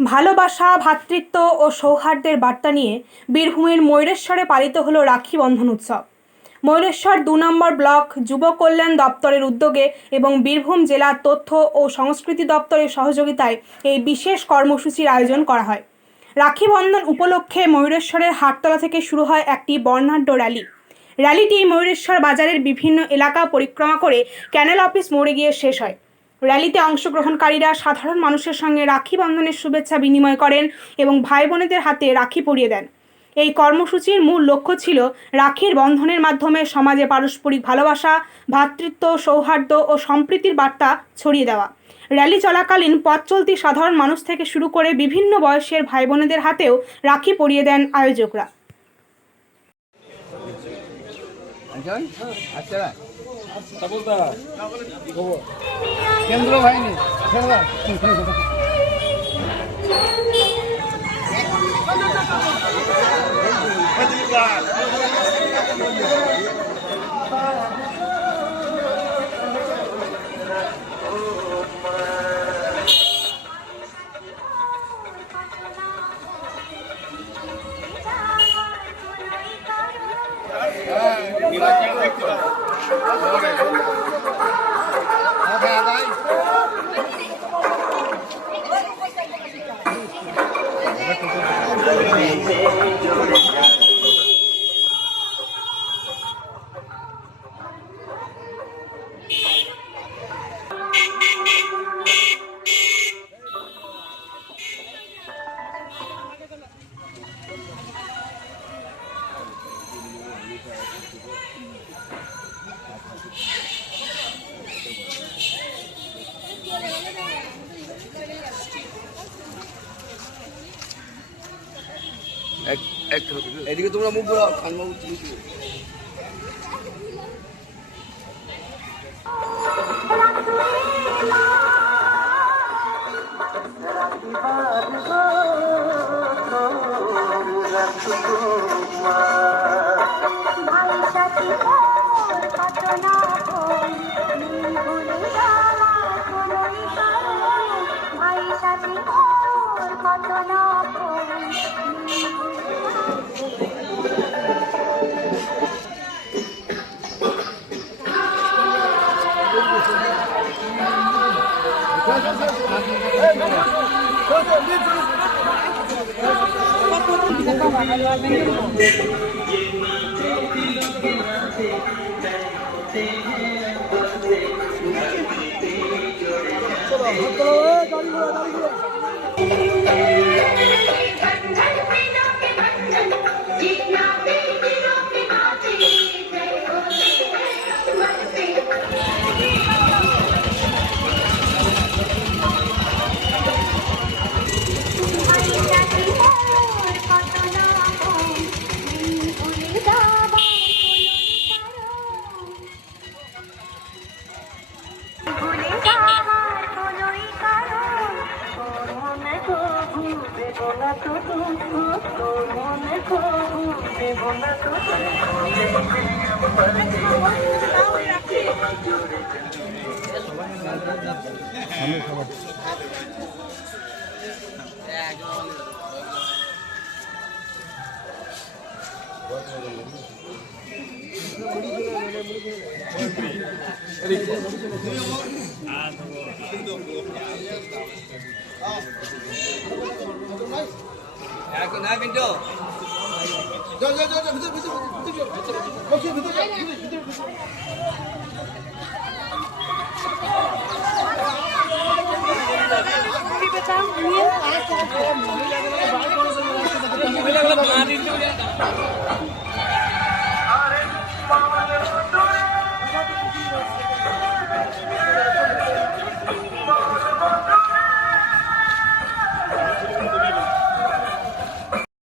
ভালোবাসা, ভ্রাতৃত্ব ও সৌহার্দ্যের বার্তা নিয়ে বীরভূমের ময়ূরেশ্বরে পালিত হলো রাখি বন্ধন উৎসব। ময়ূরেশ্বর ২ নম্বর ব্লক যুব কল্যাণ দপ্তরের উদ্যোগে এবং বীরভূম জেলা তথ্য ও সংস্কৃতি দপ্তরের সহযোগিতায় এই বিশেষ কর্মসূচির আয়োজন করা হয়। রাখি বন্ধন উপলক্ষে ময়ূরেশ্বরের হাটতলা থেকে শুরু হয় একটি বর্ণাঢ্য র্যালি। র্যালিটি ময়ূরেশ্বর বাজারের বিভিন্ন এলাকা পরিক্রমা করে ক্যানেল অফিস মোড়ে গিয়ে শেষ হয়। র্যালিতে অংশগ্রহণকারীরা সাধারণ মানুষের সঙ্গে রাখি বন্ধনের শুভেচ্ছা বিনিময় করেন এবং ভাই বোনেদের হাতে রাখি পরিয়ে দেন। এই কর্মসূচির মূল লক্ষ্য ছিল রাখির বন্ধনের মাধ্যমে সমাজে পারস্পরিক ভালোবাসা, ভ্রাতৃত্ব, সৌহার্দ্য ও সম্প্রীতির বার্তা ছড়িয়ে দেওয়া। র্যালি চলাকালীন পথ চলতি সাধারণ মানুষ থেকে শুরু করে বিভিন্ন বয়সের ভাই বোনেদের হাতেও রাখি পরিয়ে দেন আয়োজকরা। কেন্দ্র বাহিনী এদিকে তোমরা মুখ ঘোরাও, খানবাবু তুমি কি